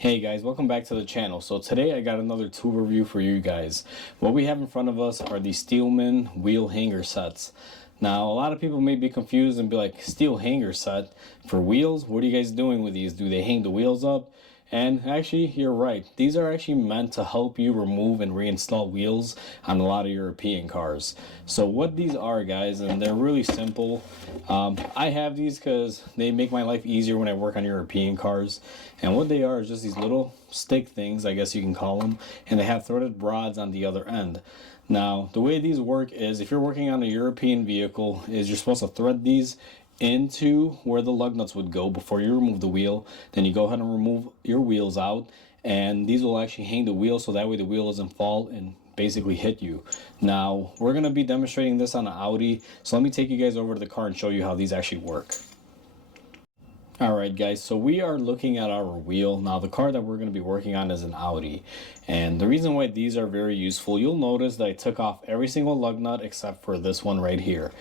Hey guys, welcome back to the channel. So today I got another tool review for you guys. What we have in front of us are the Steelman wheel hanger sets. Now a lot of people may be confused and be like, steel hanger set for wheels? What are you guys doing with these? Do they hang the wheels up? And actually, you're right. These are actually meant to help you remove and reinstall wheels on a lot of European cars. So what these are, guys, and they're really simple. I have these because they make my life easier when I work on European cars. And what they are is just these little stick things, I guess you can call them. And they have threaded rods on the other end. Now, the way these work is if you're working on a European vehicle, is you're supposed to thread these into where the lug nuts would go before you remove the wheel. Then you go ahead and remove your wheels out, and these will actually hang the wheel so that way the wheel doesn't fall and basically hit you. Now we're going to be demonstrating this on an Audi, so let me take you guys over to the car and show you how these actually work. Alright guys, so we are looking at our wheel. Now the car that we're going to be working on is an Audi. And the reason why these are very useful, you'll notice that I took off every single lug nut except for this one right here.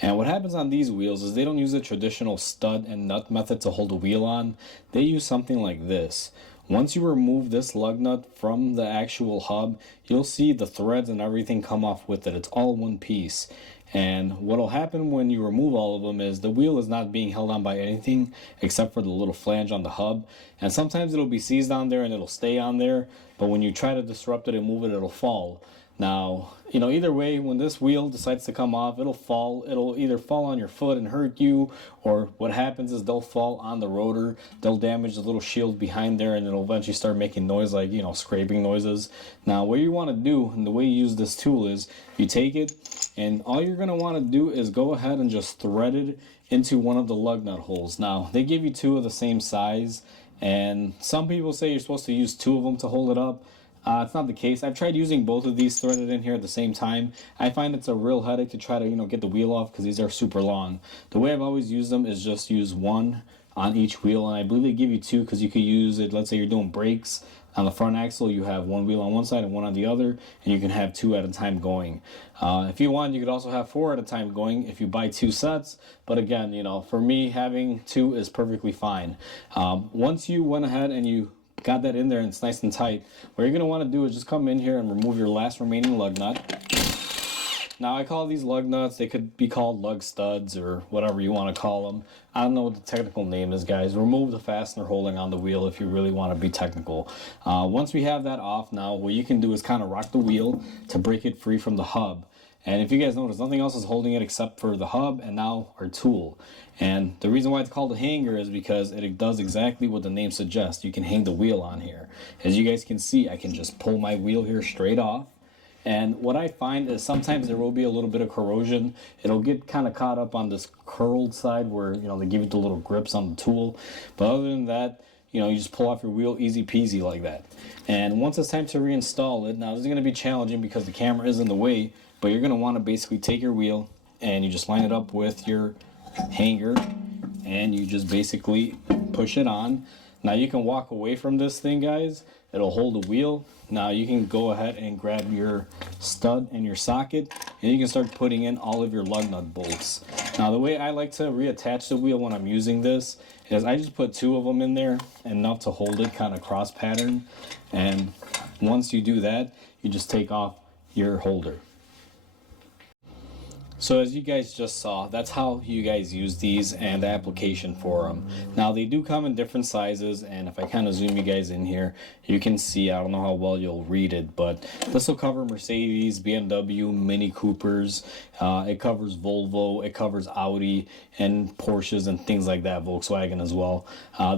And what happens on these wheels is they don't use a traditional stud and nut method to hold the wheel on. They use something like this. Once you remove this lug nut from the actual hub, you'll see the threads and everything come off with it. It's all one piece. And what will happen when you remove all of them is the wheel is not being held on by anything except for the little flange on the hub. And sometimes it'll be seized on there and it'll stay on there, but when you try to disrupt it and move it, it'll fall. Now, either way, when this wheel decides to come off, it'll fall. It'll either fall on your foot and hurt you, or what happens is they'll fall on the rotor. They'll damage the little shield behind there, and it'll eventually start making noise like, scraping noises. Now, what you want to do, and the way you use this tool is, you take it, and all you're going to want to do is go ahead and just thread it into one of the lug nut holes. Now, they give you two of the same size, and some people say you're supposed to use two of them to hold it up. It's not the case. I've tried using both of these threaded in here at the same time. I find it's a real headache to try to, get the wheel off because these are super long. The way I've always used them is just use one on each wheel, and I believe they give you two because you could use it. Let's say you're doing brakes on the front axle, you have one wheel on one side and one on the other, and you can have two at a time going. If you want, you could also have four at a time going if you buy two sets, but again, for me, having two is perfectly fine. Once you went ahead and you got that in there and it's nice and tight, what you're going to want to do is just come in here and remove your last remaining lug nut. Now I call these lug nuts, they could be called lug studs or whatever you want to call them. I don't know what the technical name is, guys. Remove the fastener holding on the wheel if you really want to be technical. Once we have that off, now what you can do is kind of rock the wheel to break it free from the hub. And if you guys notice, nothing else is holding it except for the hub and now our tool. And the reason why it's called a hanger is because it does exactly what the name suggests. You can hang the wheel on here. As you guys can see, I can just pull my wheel here straight off. And what I find is sometimes there will be a little bit of corrosion. It'll get kind of caught up on this curled side where, they give it the little grips on the tool. But other than that, you just pull off your wheel easy peasy like that. And once it's time to reinstall it, now this is going to be challenging because the camera is in the way, but you're going to want to basically take your wheel and you just line it up with your hanger and you just basically push it on. Now you can walk away from this thing, guys. It'll hold the wheel. Now you can go ahead and grab your stud and your socket and you can start putting in all of your lug nut bolts. Now the way I like to reattach the wheel when I'm using this is I just put two of them in there, enough to hold it kind of cross pattern. And once you do that, you just take off your holder. So as you guys just saw, that's how you guys use these and the application for them. Now they do come in different sizes, and if I kind of zoom you guys in here, you can see, I don't know how well you'll read it, but this will cover Mercedes, BMW, Mini Coopers, it covers Volvo, it covers Audi, and Porsches and things like that, Volkswagen as well.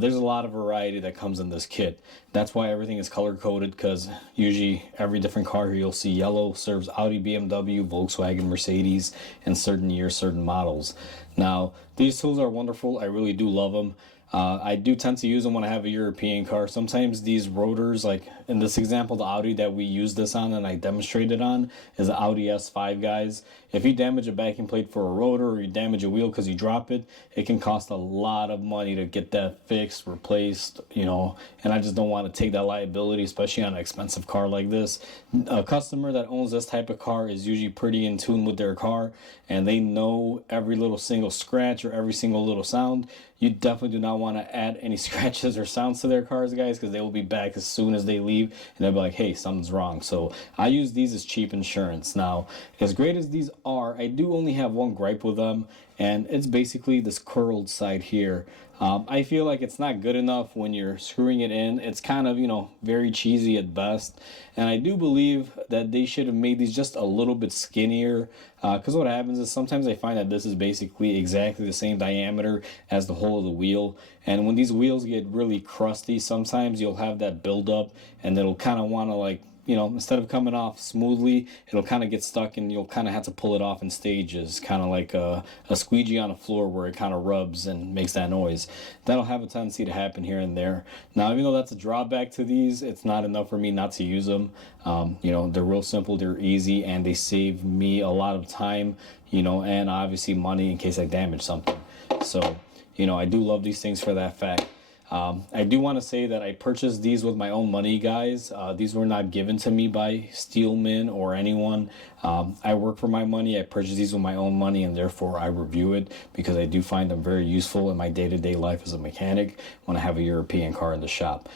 There's a lot of variety that comes in this kit. That's why everything is color coded, because usually every different car here you'll see yellow serves Audi, BMW, Volkswagen, Mercedes, and certain years, certain models. Now, these tools are wonderful. I really do love them. I do tend to use them when I have a European car. Sometimes these rotors, like in this example, the Audi that we use this on and I demonstrated on is the Audi S5, guys. If you damage a backing plate for a rotor or you damage a wheel because you drop it, it can cost a lot of money to get that fixed, replaced, and I just don't want to take that liability, especially on an expensive car like this. A customer that owns this type of car is usually pretty in tune with their car, and they know every little single scratch or every single little sound. you definitely do not want to add any scratches or sounds to their cars, guys, because they will be back as soon as they leave, and they'll be like, hey, something's wrong. So I use these as cheap insurance. Now, as great as these are, I do only have one gripe with them, and it's basically this curled side here. I feel like it's not good enough when you're screwing it in. It's kind of, very cheesy at best. And I do believe that they should have made these just a little bit skinnier. Because what happens is sometimes I find that this is basically exactly the same diameter as the hole of the wheel. And when these wheels get really crusty, sometimes you'll have that buildup, and it'll kind of want to, like, instead of coming off smoothly, it'll kind of get stuck, and you'll kind of have to pull it off in stages, kind of like a squeegee on a floor where it kind of rubs and makes that noise. That'll have a tendency to happen here and there. Now, even though that's a drawback to these, it's not enough for me not to use them. They're real simple, they're easy, and they save me a lot of time, and obviously money in case I damage something. So, I do love these things for that fact. I do want to say that I purchased these with my own money, guys. These were not given to me by Steelman or anyone. I work for my money. I purchased these with my own money, and therefore I review it because I do find them very useful in my day-to-day life as a mechanic when I have a European car in the shop.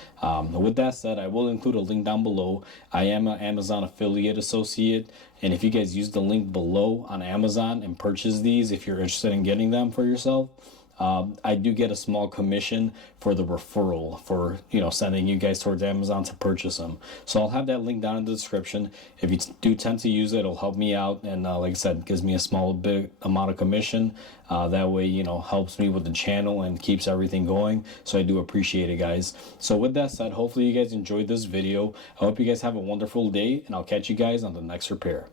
With that said, I will include a link down below. I am an Amazon affiliate associate, and if you guys use the link below on Amazon and purchase these, if you're interested in getting them for yourself, I do get a small commission for the referral for, sending you guys towards Amazon to purchase them. So I'll have that link down in the description. If you do tend to use it, it'll help me out. And like I said, gives me a small bit amount of commission. That way, helps me with the channel and keeps everything going. So I do appreciate it, guys. So with that said, hopefully you guys enjoyed this video. I hope you guys have a wonderful day, and I'll catch you guys on the next repair.